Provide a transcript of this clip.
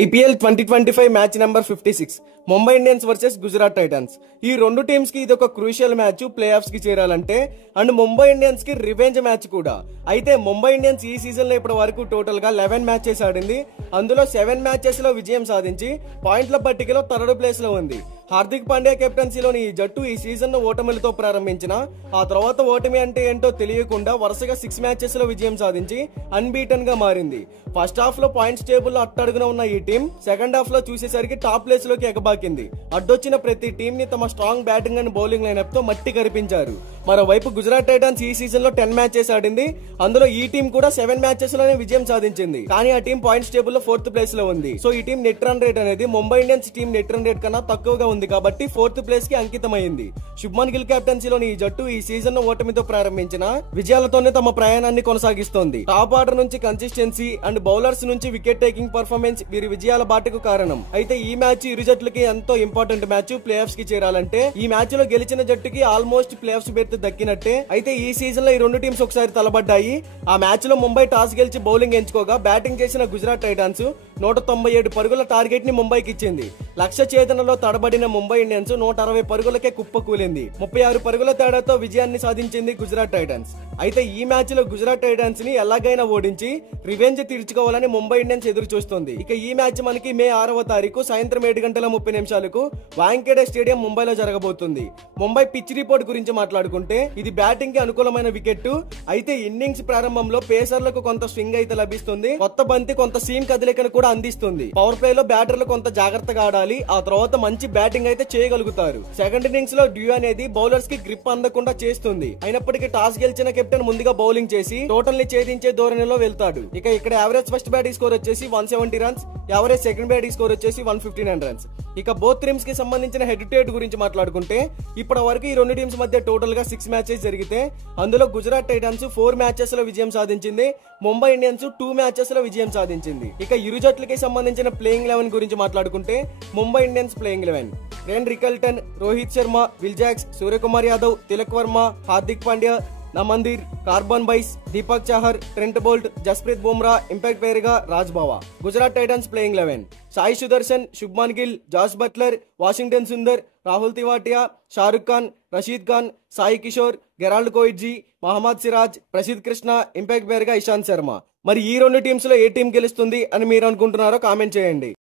IPL 2025 match number 56 Mumbai Indians versus Gujarat Titans. ఈ రెండు teams కి ఇది ఒక క్రూషియల్ మ్యాచ్ ప్లే ఆఫ్స్ కి చేరాలంటే. అండ్ ముంబై ఇండియన్స్ కి రివెంజ్ మ్యాచ్ కూడా. అయితే ముంబై ఇండియన్స్ ఈ సీజన్ లో ఇప్పటి వరకు టోటల్ గా 11 మ్యాచెస్ ఆడింది. అందులో 7 మ్యాచెస్ లో విజయం సాధించి పాయింట్ల పట్టికలో థర్డ్ ప్లేస్ లో ఉంది. హార్దిక్ పాండ్యా కెప్టెన్సీలోని ఈ జట్టు ఈ సీజన్ ను ఓటమిలతో ప్రారంభించిన ఆ తర్వాత ఓటమి అంటే ఏంటో తెలియకుండా వరుసగా 6 మ్యాచెస్ లో విజయం సాధించి అన్బీటన్ గా మారింది. ఫస్ట్ హాఫ్ లో పాయింట్స్ టేబుల్ లో అట్టడుగున ఉన్న ఈ టీం సెకండ్ హాఫ్ లో చూసేసరికి టాప్ ప్లేస్ లోకి ఎగబాకింది. అడ్డొచ్చిన ప్రతి టీం ని తమ strong batting and bowling lineup తో మట్టి కరిపించారు. మరోవైపు గుజరాత్ టైటన్స్ ఈ సీజన్ లో 10 మ్యాచెస్ ఆడింది. అందులో ఈ టీం కూడా 7 మ్యాచెస్ లోనే విజయం సాధించింది. కానీ ఆ టీం పాయింట్స్ టేబుల్ లో 4th ప్లేస్ లో ఉంది. సో ఈ టీం నెట్ రన్ రేట్ అనేది Mumbai Indians team net run rate కన్నా తక్కువగా ఉంది కాబట్టి 4th ప్లేస్ కి అంకితమైంది. శుభ్మన్ గిల్ కెప్టెన్సీలోని ఈ జట్టు ఈ సీజన్ ను ఓటమితో ప్రారంభించిన విజయాలతోనే తమ ప్రయాణాన్ని కొనసాగిస్తోంది. టాప్ ఆర్డర్ నుంచి కన్సిస్టెన్సీ అండ్ బౌలర్స్ నుంచి వికెట్ టేకింగ్ పర్ఫార్మెన్స్ వీరి విజయాల బాటకు కారణం. అయితే ఈ మ్యాచ్ ఇరు జట్లకి ఎంతో ఇంపార్టెంట్ మ్యాచ్. ప్లే ఆఫ్స్ కి చేరాలంటే ఈ మ్యాచ్ లో గెలిచిన జట్టుకి ఆల్మోస్ట్ ప్లే ఆఫ్స్ బెర్త్ దక్కినట్టే. అయితే ఈ సీజన్ లో ఈ రెండు టీమ్స్ ఒకసారి తలబడ్డాయి. ఆ మ్యాచ్ లో ముంబై టాస్ గెలిచి బౌలింగ్ ఎంచుకోగా బ్యాటింగ్ చేసిన గుజరాత్ టైటన్స్ 197 పరుగుల టార్గెట్ ని ముంబైకి ఇచ్చింది. లక్ష్య ఛేదనలో తడబడిన ముంబై ఇండియన్స్ 160 పరుగులకే కుప్పకూలింది. 36 పరుగుల తేడాతో విజయాన్ని సాధించింది గుజరాత్ టైటన్స్. అయితే ఈ మ్యాచ్ లో గుజరాత్ టైటన్స్ ని ఎలాగైనా ఓడించి రివెంజ్ తీర్చుకోవాలని ముంబై ఇండియన్స్ ఎదురు చూస్తుంది. ఇక ఈ మ్యాచ్ మనకి మే 6వ తారీఖు సాయంత్రం 7:30 వాంఖేడే స్టేడియం ముంబైలో జరగబోతుంది. ముంబై పిచ్ రిపోర్ట్ గురించి మాట్లాడుకుంటే ఇది బ్యాటింగ్ కి అనుకూలమైన వికెట్. అయితే ఇన్నింగ్స్ ప్రారంభంలో పేసర్లకు కొంత స్వింగ్ అయితే లభిస్తుంది. కొత్త బంతి కొంత సీమ్ కదలికను కూడా అందిస్తుంది. పవర్ ప్లే లో బ్యాటర్లు కొంత జాగ్రత్తగా ఆడాలి. ఆ తర్వాత మంచి బ్యాటింగ్ అయితే చేయగలుగుతారు. సెకండ్ ఇన్నింగ్స్ లో డ్యూ అనేది బౌలర్స్ కి గ్రిప్ అందకుండా చేస్తుంది. అయినప్పటికీ టాస్ గెలిచిన కెప్టెన్ ముందుగా బౌలింగ్ చేసి టోటల్ ని ఛేదించే ధోరణిలో వెళ్తాడు. ఇక ఇక్కడ యావరేజ్ ఫస్ట్ బ్యాటింగ్ స్కోర్ వచ్చేసి 170 runs, average second batting score వచ్చేసి 159 రన్స్. ఇక బోత్ టీమ్స్ కి సంబంధించిన హెడ్ టు హెడ్ గురించి మాట్లాడుకుంటే ఇప్పటి వరకు ఈ రెండు టీమ్స్ మధ్య టోటల్ గా 6 మ్యాచెస్ జరిగితే అందులో గుజరాత్ టైటన్స్ 4 మ్యాచెస్ లో విజయం సాధించింది. ముంబై ఇండియన్స్ 2 మ్యాచెస్ లో విజయం సాధించింది. ఇక ఇరు జట్లకి సంబంధించిన ప్లేయింగ్ 11 గురించి మాట్లాడుకుంటే Mumbai Indians playing 11 Glen Rickelton, Rohit Sharma, Will Jacks, Suryakumar Yadav, Tilak Varma, Hardik Pandya, నమందీర్, కార్బన్ బైస్, Deepak Chahar, Trent Boult, Jasprit Bumrah, impact player గా Raj Bawa. Gujarat Titans playing 11 Sai Sudharsan, Shubman Gill, Jos Buttler, Washington Sundar, Rahul Tewatia, Shahrukh Khan, Rashid Khan, Sai Kishore, Gerald Coetzee, Mohammed Siraj, Prasidh Krishna, impact player గా ఇషాంత్ శర్మ. మరి ఈ రెండు టీమ్స్ లో ఏ టీం గెలుస్తుంది అని మీరు అనుకుంటున్నారో కామెంట్ చేయండి.